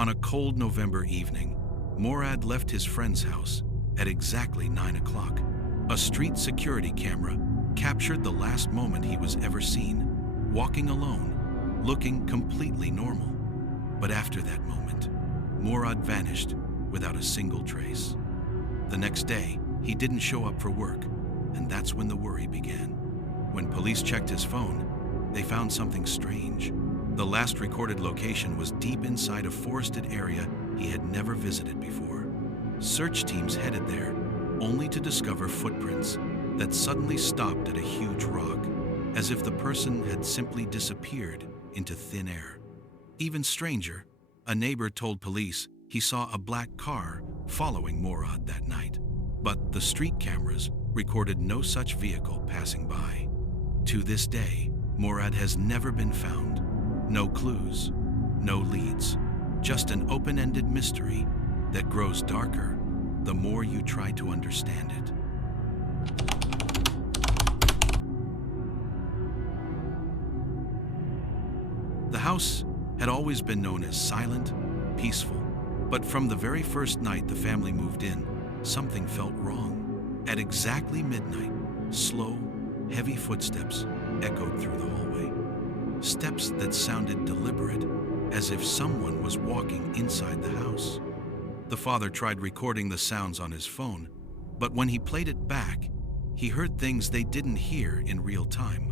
On a cold November evening, Morad left his friend's house at exactly 9 o'clock. A street security camera captured the last moment he was ever seen, walking alone, looking completely normal. But after that moment, Morad vanished without a single trace. The next day, he didn't show up for work, and that's when the worry began. When police checked his phone, they found something strange. The last recorded location was deep inside a forested area he had never visited before. Search teams headed there, only to discover footprints that suddenly stopped at a huge rock, as if the person had simply disappeared into thin air. Even stranger, a neighbor told police he saw a black car following Morad that night, but the street cameras recorded no such vehicle passing by. To this day, Morad has never been found. No clues, no leads, just an open-ended mystery that grows darker the more you try to understand it. The house had always been known as silent, peaceful, but from the very first night the family moved in, something felt wrong. At exactly midnight, slow, heavy footsteps echoed through the hallway. Steps that sounded deliberate, as if someone was walking inside the house. The father tried recording the sounds on his phone, but when he played it back, he heard things they didn't hear in real time.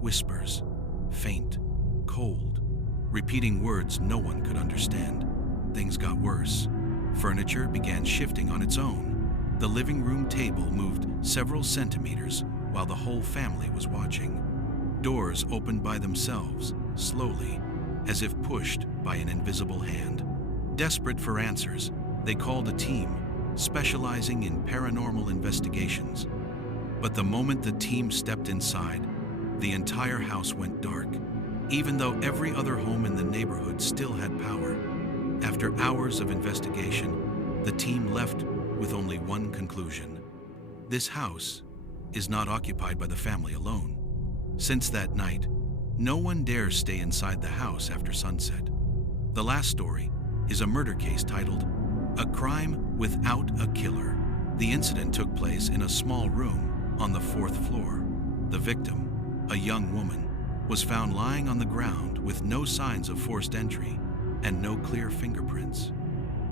Whispers, faint, cold, repeating words no one could understand. Things got worse. Furniture began shifting on its own. The living room table moved several centimeters while the whole family was watching. Doors opened by themselves, slowly, as if pushed by an invisible hand. Desperate for answers, they called a team specializing in paranormal investigations. But the moment the team stepped inside, the entire house went dark, even though every other home in the neighborhood still had power. After hours of investigation, the team left with only one conclusion. This house is not occupied by the family alone. Since that night, no one dares stay inside the house after sunset. The last story is a murder case titled "A Crime Without a Killer." The incident took place in a small room on the 4th floor. The victim, a young woman, was found lying on the ground with no signs of forced entry and no clear fingerprints.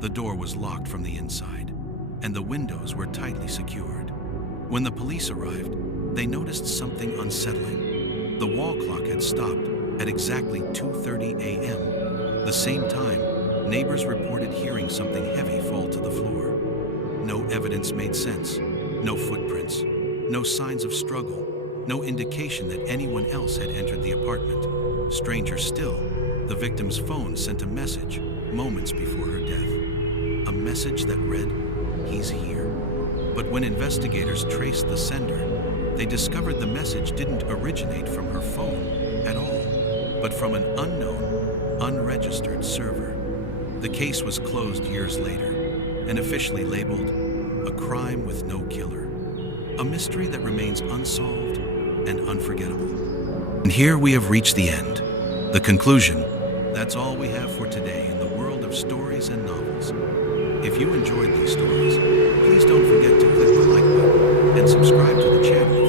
The door was locked from the inside, and the windows were tightly secured. When the police arrived, they noticed something unsettling. The wall clock had stopped at exactly 2:30 a.m. The same time, neighbors reported hearing something heavy fall to the floor. No evidence made sense, no footprints, no signs of struggle, no indication that anyone else had entered the apartment. Stranger still, the victim's phone sent a message moments before her death. A message that read, "He's here." But when investigators traced the sender, they discovered the message didn't originate from her phone at all, but from an unknown, unregistered server. The case was closed years later and officially labeled "A Crime with No Killer," a mystery that remains unsolved and unforgettable. And here we have reached the end, the conclusion. That's all we have for today in the world of stories and novels. If you enjoyed these stories, please don't forget to click the like button and subscribe to the channel